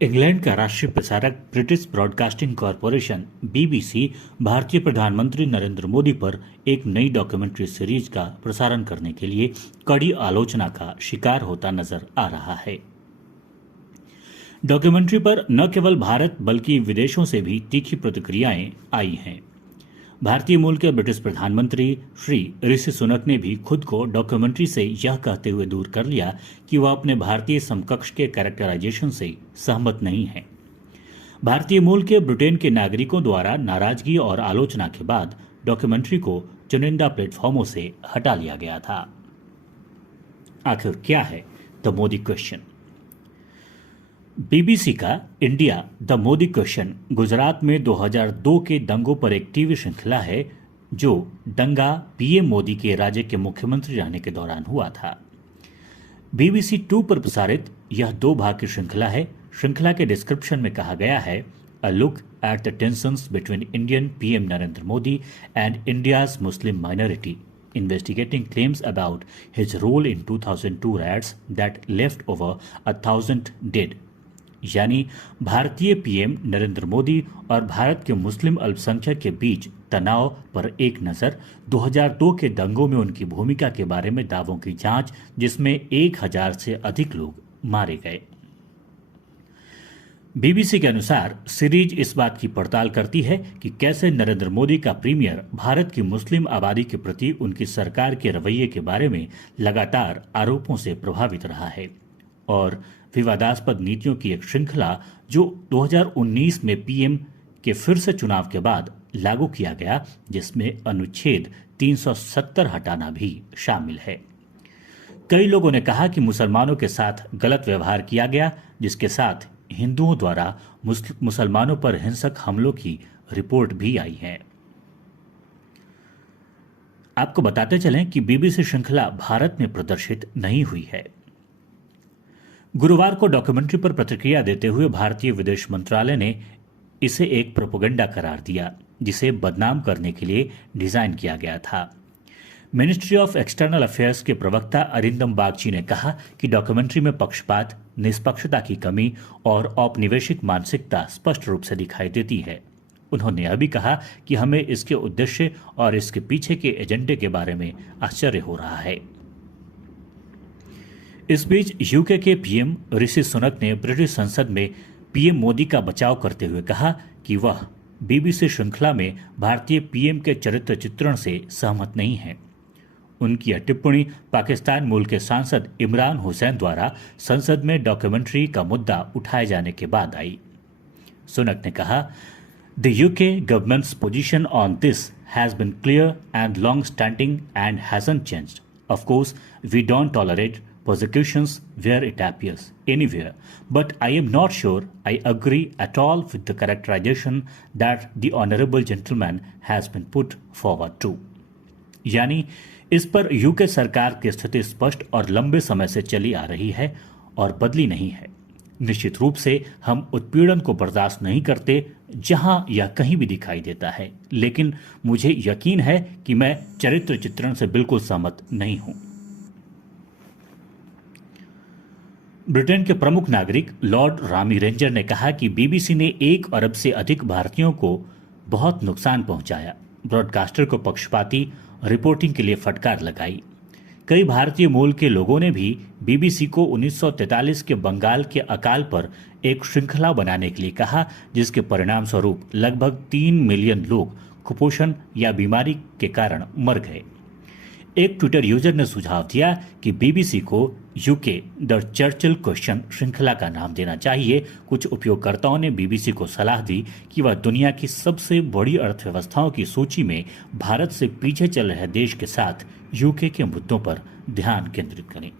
England का राष्ट्रीय प्रसारक ब्रिटिश ब्रॉडकास्टिंग कॉरपोरेशन बीबीसी भारतीय प्रधानमंत्री नरेंद्र मोदी पर एक नई डॉक्यूमेंट्री सीरीज का प्रसारण करने के लिए कड़ी आलोचना का शिकार होता नजर आ रहा है। डॉक्यूमेंट्री पर न केवल भारत बल्कि विदेशों से भी तीखी प्रतिक्रियाएं आई हैं। भारतीय मूल के ब्रिटिश प्रधानमंत्री श्री ऋषि सुनक ने भी खुद को डॉक्यूमेंट्री से यह कहते हुए दूर कर लिया कि वह अपने भारतीय समकक्ष के कैरेक्टराइजेशन से सहमत नहीं है। भारतीय मूल के ब्रिटेन के नागरिकों द्वारा नाराजगी और आलोचना के बाद डॉक्यूमेंट्री को चुनिंदा प्लेटफॉर्मों से हटा लिया गया था। आखिर क्या है द मोदी क्वेश्चन? बीबीसी का India the Modi question Gujarat में 2002 के दंगों पर एक टीवी श्रृंखला है जो दंगा पीएम मोदी के राज्य के मुख्यमंत्री रहने के दौरान हुआ था। बीबीसी 2 पर प्रसारित यह 2 भाग की श्रृंखला है। श्रृंखला के डिस्क्रिप्शन में कहा गया है, a look at the tensions between Indian PM Narendra Modi and India's Muslim minority, investigating claims about his role in 2002 riots that left over 1,000 dead। यानी भारतीय पीएम नरेंद्र मोदी और भारत के मुस्लिम अल्पसंख्यक के बीच तनाव पर एक नज़र, 2002 के दंगों में उनकी भूमिका के बारे में दावों की जांच जिसमें 1,000 से अधिक लोग मारे गए। बीबीसी के अनुसार सीरीज इस बात की पड़ताल करती है कि कैसे नरेंद्र मोदी का प्रीमियर भारत की मुस्लिम आबादी के प्रति उनकी सरकार के रवैये के बारे में लगातार आरोपों से प्रभावित रहा है और विवादास्पद नीतियों की एक श्रृंखला जो 2019 में पीएम के फिर से चुनाव के बाद लागू किया गया, जिसमें अनुच्छेद 370 हटाना भी शामिल है। कई लोगों ने कहा कि मुसलमानों के साथ गलत व्यवहार किया गया, जिसके साथ हिंदुओं द्वारा मुसलमानों पर हिंसक हमलों की रिपोर्ट भी आई है। आपको बताते चलें कि बीबीसी श्रृंखला भारत में प्रदर्शित नहीं हुई है। गुरुवार को डॉक्यूमेंट्री पर प्रतिक्रिया देते हुए भारतीय विदेश मंत्रालय ने इसे एक प्रोपेगेंडा करार दिया जिसे बदनाम करने के लिए डिजाइन किया गया था। मिनिस्ट्री ऑफ एक्सटर्नल अफेयर्स के प्रवक्ता अरिंदम बागची ने कहा कि डॉक्यूमेंट्री में पक्षपात, निष्पक्षता की कमी और औपनिवेशिक मानसिकता स्पष्ट रूप से दिखाई देती है। उन्होंने यह भी कहा कि हमें इसके उद्देश्य और इसके पीछे के एजेंडे के बारे में आश्चर्य हो रहा है। इस बीच यूके के पीएम ऋषि सुनक ने ब्रिटिश संसद में पीएम मोदी का बचाव करते हुए कहा कि वह बीबीसी श्रृंखला में भारतीय पीएम के चरित्र चित्रण से सहमत नहीं है। उनकी यह टिप्पणी पाकिस्तान मूल के सांसद इमरान हुसैन द्वारा संसद में डॉक्यूमेंट्री का मुद्दा उठाए जाने के बाद आई। सुनक ने कहा, the UK government's position on this has been clear and long standing and hasn't changed. Of course we don't tolerate persecutions where it appears anywhere, but I am not sure I agree at all with the characterization that the honorable gentleman has been put forward to। यानी इस पर UK सरकार की स्थिति स्पष्ट और लंबे समय से चली आ रही है और बदली नहीं है। निश्चित रूप से हम उत्पीड़न को बर्दाश्त नहीं करते जहां यह कहीं भी दिखाई देता है, लेकिन मुझे यकीन है कि मैं चरित्र चित्रण से बिल्कुल सहमत नहीं हूं। ब्रिटेन के प्रमुख नागरिक लॉर्ड रामी रेंजर ने कहा कि बीबीसी ने 1 अरब से अधिक भारतीयों को बहुत नुकसान पहुंचाया। ब्रॉडकास्टर को पक्षपाती रिपोर्टिंग के लिए फटकार लगाई। कई भारतीय मूल के लोगों ने भी बीबीसी को 1943 के बंगाल के अकाल पर एक श्रृंखला बनाने के लिए कहा, जिसके परिणाम स्वरूप लगभग 3 मिलियन लोग कुपोषण या बीमारी के कारण मर गए। एक ट्विटर यूजर ने सुझाव दिया कि बीबीसी को यूके द चर्चिल क्वेश्चन श्रृंखला का नाम देना चाहिए। कुछ उपयोगकर्ताओं ने बीबीसी को सलाह दी कि वह दुनिया की सबसे बड़ी अर्थव्यवस्थाओं की सूची में भारत से पीछे चल रहे देश के साथ यूके के मुद्दों पर ध्यान केंद्रित करें।